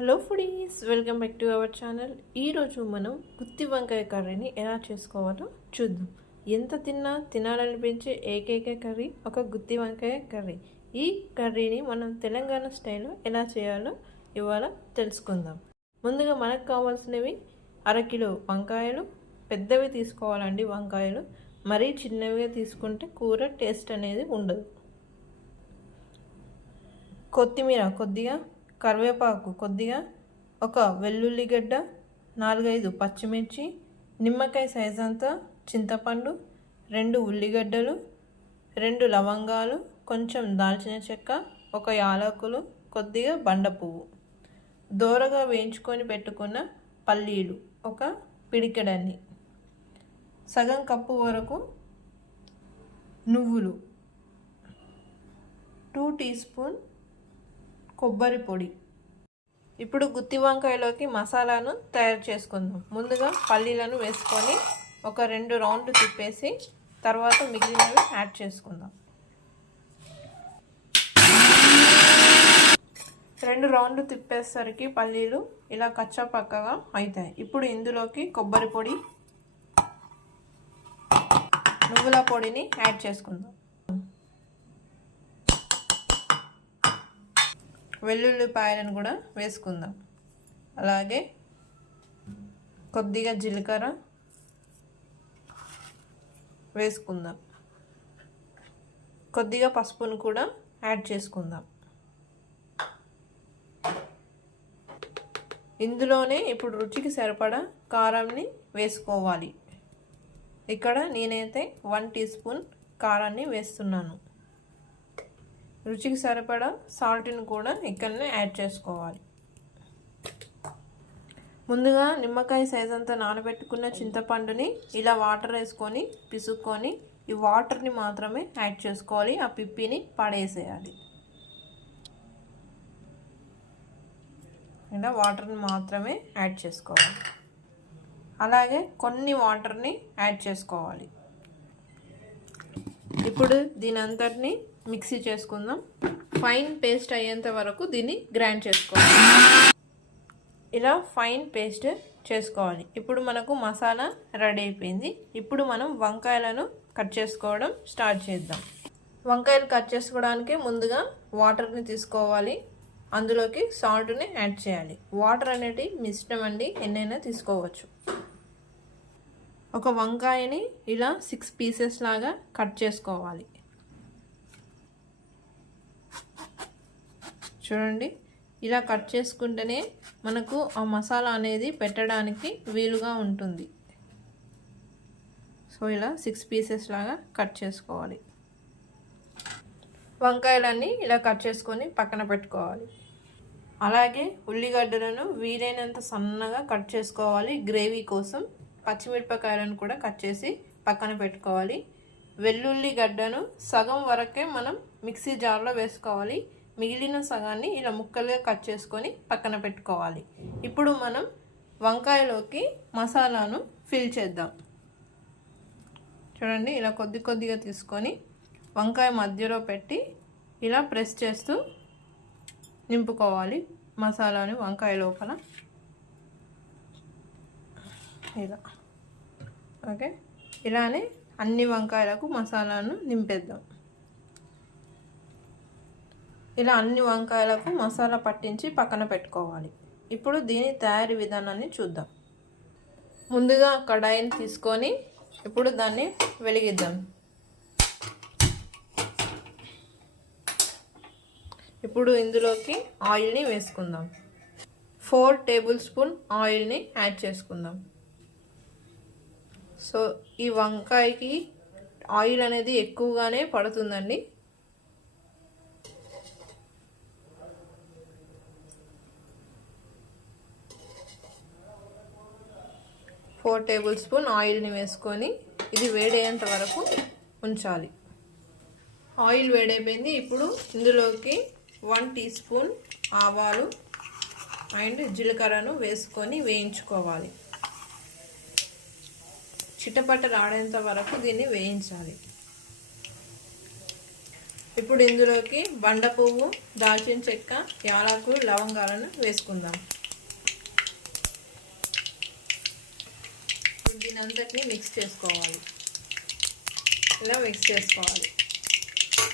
Hello foodies welcome back to our channel. ఈరోజు మనం గుత్తి వంకాయ కర్రీని ఎలా చేసుకోవాలో చూద్దాం. ఎంత తిన్నా తినాలనిపించే ఏకైక కర్రీ ఒక గుత్తి వంకాయ కర్రీ. ఈ కర్రీని మనం తెలంగాణ స్టైల్లో ఎలా చేయాలో ఇవాళ తెలుసుకుందాం. ముందుగా మనకు కావాల్సినవి అరకిలో వంకాయలు పెద్దవి తీసుకోవాలండి వంకాయలు. మరీ చిన్నవిగా తీసుకుంటే కూర టేస్ట్ అనేది ఉండదు. కొత్తిమీర కొద్దిగా కరివేపాకు కొద్దిగా ఒక వెల్లుల్లిగడ్డ నాలుగైదు పచ్చిమిర్చి నిమ్మకాయ సైజ్ అంతా చింతపండు రెండు ఉల్లిగడ్డలు రెండు లవంగాలు కొంచెం దాల్చిన చెక్క ఒక యాలకులు కొద్దిగా బండ పువ్వు. దోరగా వేయించుకొని పెట్టుకున్న పల్లీలు ఒక పిడికెడన్ని. సగం కప్పు వరకు నువ్వులు టూ టీ స్పూన్ కొబ్బరి పొడి. ఇప్పుడు గుత్తి వంకాయలోకి మసాలాను తయారు చేసుకుందాం. ముందుగా పల్లీలను వేసుకొని ఒక రెండు రౌండ్లు తిప్పేసి తర్వాత మిగిలినవి యాడ్ చేసుకుందాం. రెండు రౌండ్లు తిప్పేసరికి పల్లీలు ఇలా కచ్చా పక్కగా అవుతాయి ఇప్పుడు ఇందులోకి కొబ్బరి పొడి నువ్వుల పొడిని యాడ్ చేసుకుందాం. వెల్లుల్లిపాయలను కూడా వేసుకుందాం. అలాగే కొద్దిగా జీలకర్ర వేసుకుందాం. కొద్దిగా పసుపును కూడా యాడ్ చేసుకుందాం. ఇందులోనే ఇప్పుడు రుచికి సరిపడా కారంని వేసుకోవాలి. ఇక్కడ నేనైతే వన్ టీ స్పూన్ కారాన్ని వేస్తున్నాను. రుచికి సరిపడా సాల్ట్ని కూడా ఇక్కడనే యాడ్ చేసుకోవాలి. ముందుగా నిమ్మకాయ సైజ్ అంతా నానబెట్టుకున్న చింతపండుని ఇలా వాటర్ వేసుకొని పిసుక్కొని ఈ వాటర్ని మాత్రమే యాడ్ చేసుకోవాలి. ఆ పిప్పిని పడేసేయాలి. ఇలా వాటర్ని మాత్రమే యాడ్ చేసుకోవాలి. అలాగే కొన్ని వాటర్ని యాడ్ చేసుకోవాలి. ఇప్పుడు దీని అంతటిని మిక్సీ చేసుకుందాం. ఫైన్ పేస్ట్ అయ్యేంత వరకు దీన్ని గ్రైండ్ చేసుకోవాలి. ఇలా ఫైన్ పేస్ట్ చేసుకోవాలి. ఇప్పుడు మనకు మసాలా రెడీ అయిపోయింది. ఇప్పుడు మనం వంకాయలను కట్ చేసుకోవడం స్టార్ట్ చేద్దాం. వంకాయలు కట్ చేసుకోవడానికి ముందుగా వాటర్ని తీసుకోవాలి. అందులోకి సాల్ట్ని యాడ్ చేయాలి. వాటర్ అనేది మీ ఇష్టం అండి ఎన్నైనా తీసుకోవచ్చు. ఒక వంకాయని ఇలా సిక్స్ పీసెస్ లాగా కట్ చేసుకోవాలి. చూడండి. ఇలా కట్ చేసుకుంటేనే మనకు ఆ మసాలా అనేది పెట్టడానికి వీలుగా ఉంటుంది. సో ఇలా సిక్స్ పీసెస్ లాగా కట్ చేసుకోవాలి. వంకాయలన్నీ ఇలా కట్ చేసుకొని పక్కన పెట్టుకోవాలి. అలాగే ఉల్లిగడ్డలను వీలైనంత సన్నగా కట్ చేసుకోవాలి. గ్రేవీ కోసం పచ్చిమిరపకాయలను కూడా కట్ చేసి పక్కన పెట్టుకోవాలి. వెల్లుల్లి గడ్డను సగం వరకే మనం మిక్సీ జార్లో వేసుకోవాలి. మిగిలిన సగాన్ని ఇలా ముక్కలుగా కట్ చేసుకొని పక్కన పెట్టుకోవాలి. ఇప్పుడు మనం వంకాయలోకి మసాలాను ఫిల్ చేద్దాం. చూడండి ఇలా కొద్ది కొద్దిగా తీసుకొని వంకాయ మధ్యలో పెట్టి ఇలా ప్రెస్ చేస్తూ నింపుకోవాలి మసాలాని వంకాయ లోపల. ఇలా. ఓకే? ఇలానే అన్ని వంకాయలకు మసాలాను నింపేద్దాం. ఇలా అన్ని వంకాయలకు మసాలా పట్టించి పక్కన పెట్టుకోవాలి. ఇప్పుడు దీని తయారీ విధానాన్ని చూద్దాం. ముందుగా కడాయిని తీసుకొని ఇప్పుడు దాన్ని వెలిగిద్దాం. ఇప్పుడు ఇందులోకి ఆయిల్ని వేసుకుందాం. ఫోర్ టేబుల్ స్పూన్ ఆయిల్ని యాడ్ చేసుకుందాం. సో ఈ వంకాయకి ఆయిల్ అనేది ఎక్కువగానే పడుతుందండి. ఫోర్ టేబుల్ స్పూన్ ఆయిల్ని వేసుకొని ఇది వేడేంత వరకు ఉంచాలి. ఆయిల్ వేడైపోయింది. ఇప్పుడు ఇందులోకి వన్ టీ స్పూన్ ఆవాలు అండ్ జీలకర్రను వేసుకొని వేయించుకోవాలి. చిటపట రాడేంత వరకు దీన్ని వేయించాలి. ఇప్పుడు ఇందులోకి బండ పువ్వు దాల్చిన చెక్క యాలకు లవంగాలను వేసుకుందాం. దీని అంతటిని మిక్స్ చేసుకోవాలి. ఇలా మిక్స్ చేసుకోవాలి.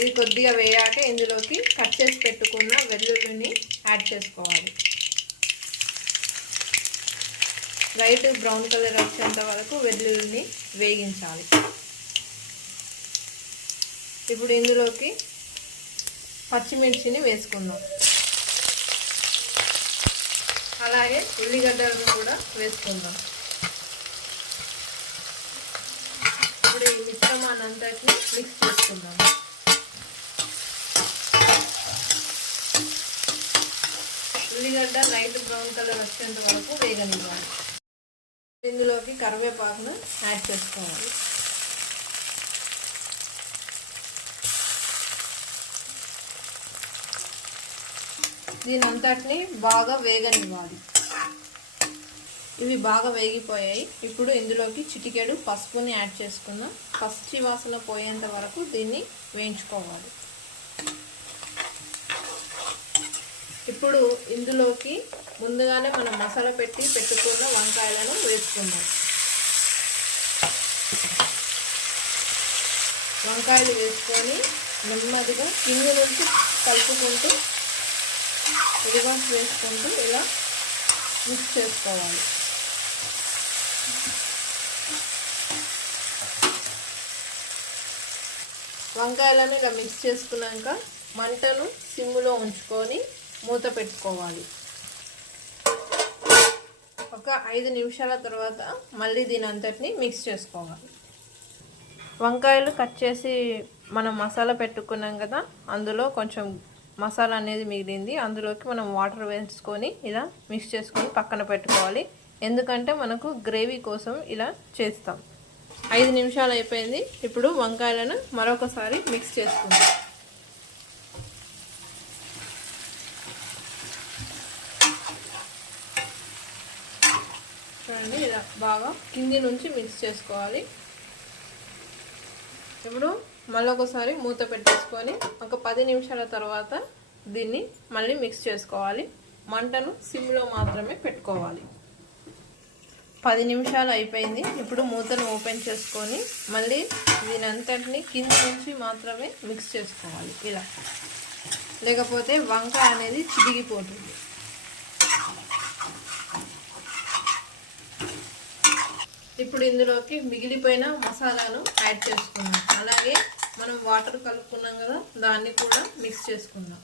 ఇది కొద్దిగా వేయాక ఇందులోకి కట్ చేసి పెట్టుకున్న వెల్లుల్లిని యాడ్ చేసుకోవాలి. లైట్ బ్రౌన్ కలర్ వచ్చేంత వరకు వెల్లుల్లిని వేగించాలి. ఇప్పుడు ఇందులోకి పచ్చిమిర్చిని వేసుకుందాం. అలాగే ఉల్లిగడ్డలను కూడా వేసుకుందాం ఇప్పుడు ఈ మిశ్రమాన్నంతటిని మిక్స్ చేసుకుందాం. ఉల్లిగడ్డ లైట్ బ్రౌన్ కలర్ వచ్చేంత వరకు వేగనివ్వాలి. ఇందులోకి కరివేపాకును యాడ్ చేసుకోవాలి. దీని అంతటిని బాగా వేగనివ్వాలి. ఇవి బాగా వేగిపోయాయి. ఇప్పుడు ఇందులోకి చిటికెడు పసుపుని యాడ్ చేసుకుందాం. పచ్చి వాసన పోయేంత వరకు దీన్ని వేయించుకోవాలి. ఇప్పుడు ఇందులోకి ముందుగానే మనం మసాలా పెట్టి పెట్టుకున్న వంకాయలను వేసుకుందాం. వంకాయలు వేసుకొని నెమ్మదిగా కింద నుంచి కలుపుకుంటూ రివర్స్ వేసుకుంటూ ఇలా మిక్స్ చేసుకోవాలి. వంకాయలను ఇలా మిక్స్ చేసుకున్నాక మంటను సిమ్ములో ఉంచుకొని మూత పెట్టుకోవాలి. ఒక ఐదు నిమిషాల తర్వాత మళ్ళీ దీని అంతటిని మిక్స్ చేసుకోవాలి. వంకాయలు కట్ చేసి మనం మసాలా పెట్టుకున్నాం కదా అందులో కొంచెం మసాలా అనేది మిగిలింది. అందులోకి మనం వాటర్ వేసుకొని ఇలా మిక్స్ చేసుకొని పక్కన పెట్టుకోవాలి. ఎందుకంటే మనకు గ్రేవీ కోసం ఇలా చేస్తాం. ఐదు నిమిషాలు అయిపోయింది. ఇప్పుడు వంకాయలను మరొకసారి మిక్స్ చేసుకుందాం. చూడండి ఇలా బాగా కింది నుంచి మిక్స్ చేసుకోవాలి. ఇప్పుడు మళ్ళొకసారి మూత పెట్టేసుకొని ఒక పది నిమిషాల తర్వాత దీన్ని మళ్ళీ మిక్స్ చేసుకోవాలి. మంటను సిమ్లో మాత్రమే పెట్టుకోవాలి. పది నిమిషాలు అయిపోయింది. ఇప్పుడు మూతను ఓపెన్ చేసుకొని మళ్ళీ దీని అంతటిని కింద నుంచి మాత్రమే మిక్స్ చేసుకోవాలి. ఇలా. లేకపోతే వంకాయ అనేది చిదిగిపోతుంది. ఇప్పుడు ఇందులోకి మిగిలిపోయిన మసాలాను యాడ్ చేసుకుందాం. అలాగే మనం వాటర్ కలుపుకున్నాం కదా దాన్ని కూడా మిక్స్ చేసుకుందాం.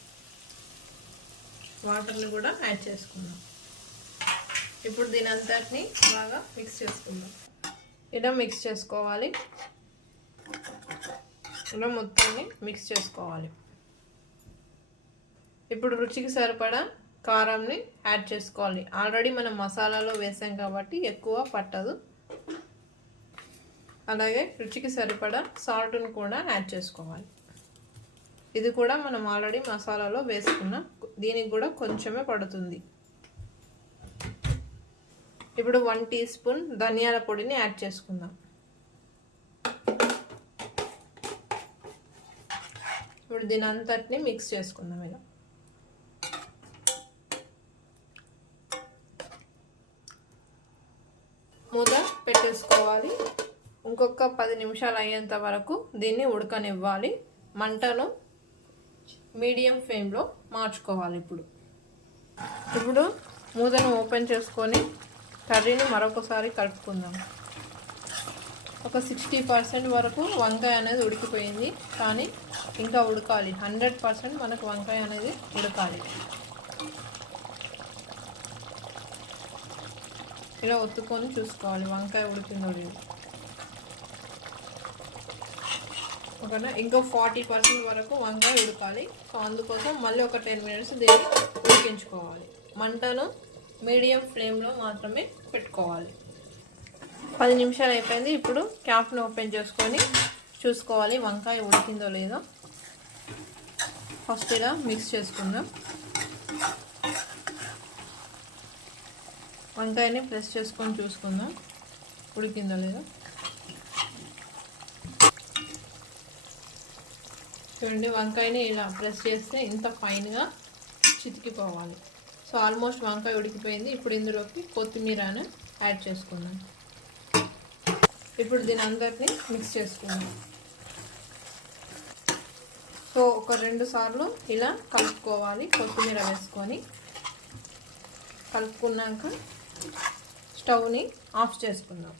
వాటర్ని కూడా యాడ్ చేసుకుందాం. ఇప్పుడు దీని అంతటిని బాగా మిక్స్ చేసుకుందాం. ఇలా మిక్స్ చేసుకోవాలి. ఇలా మొత్తాన్ని మిక్స్ చేసుకోవాలి. ఇప్పుడు రుచికి సరిపడా కారంని యాడ్ చేసుకోవాలి. ఆల్రెడీ మనం మసాలాలో వేసాం కాబట్టి ఎక్కువ పట్టదు. అలాగే రుచికి సరిపడా సాల్ట్ని కూడా యాడ్ చేసుకోవాలి. ఇది కూడా మనం ఆల్రెడీ మసాలాలో వేసుకున్నాం దీనికి కూడా కొంచెమే పడుతుంది. ఇప్పుడు వన్ టీ స్పూన్ ధనియాల పొడిని యాడ్ చేసుకుందాం. ఇప్పుడు దీని అంతటిని మిక్స్ చేసుకుందాం ఇలా. మూత పెట్టేసుకోవాలి. ఇంకొక పది నిమిషాలు అయ్యేంత వరకు దీన్ని ఉడకనివ్వాలి. మంటను మీడియం ఫ్లేమ్లో మార్చుకోవాలి ఇప్పుడు. ఇప్పుడు మూతను ఓపెన్ చేసుకొని కర్రీని మరొకసారి కలుపుకుందాం. ఒక సిక్స్టీ పర్సెంట్ వరకు వంకాయ అనేది ఉడికిపోయింది. కానీ ఇంకా ఉడకాలి. హండ్రెడ్ పర్సెంట్ మనకు వంకాయ అనేది ఉడకాలి. ఇలా ఒత్తుకొని చూసుకోవాలి వంకాయ ఉడికిందో లేదు. ఓకేనా? ఇంకో ఫార్టీ పర్సెంట్ వరకు వంకాయ ఉడకాలి. సో అందుకోసం మళ్ళీ ఒక టెన్ మినిట్స్ దీన్ని ఉడికించుకోవాలి. మంటను మీడియం ఫ్లేమ్లో మాత్రమే పెట్టుకోవాలి. పది నిమిషాలు అయిపోయింది. ఇప్పుడు క్యాప్ను ఓపెన్ చేసుకొని చూసుకోవాలి వంకాయ ఉడికిందో లేదో. ఫస్ట్ ఇలా మిక్స్ చేసుకుందాం. వంకాయని ప్రెస్ చేసుకొని చూసుకుందాం. ఉడికిందో లేదో. చూడండి వంకాయని ఇలా ప్రెస్ చేస్తే ఇంత ఫైన్గా చితికిపోవాలి. సో ఆల్మోస్ట్ వంకాయ ఉడికిపోయింది. ఇప్పుడు ఇందులోకి కొత్తిమీరను యాడ్ చేసుకుందాం. ఇప్పుడు దీని అందరినీ మిక్స్ చేసుకుందాం. సో ఒక రెండు సార్లు ఇలా కలుపుకోవాలి. కొత్తిమీర వేసుకొని కలుపుకున్నాక స్టవ్ని ఆఫ్ చేసుకుందాం.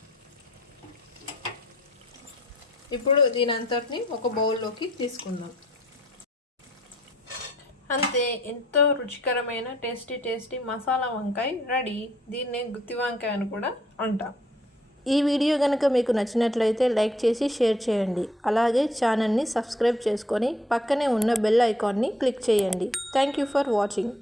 ఇప్పుడు దీని అంతటిని ఒక బౌల్లోకి తీసుకుందాం. అంతే ఎంతో రుచికరమైన టేస్టీ టేస్టీ మసాలా వంకాయ రెడీ. దీన్నే గుత్తి వంకాయ అని కూడా అంటాం. ఈ వీడియో కనుక మీకు నచ్చినట్లయితే లైక్ చేసి షేర్ చేయండి. అలాగే ఛానల్ని సబ్స్క్రైబ్ చేసుకొని పక్కనే ఉన్న బెల్ ఐకాన్ని క్లిక్ చేయండి. Thank you for watching.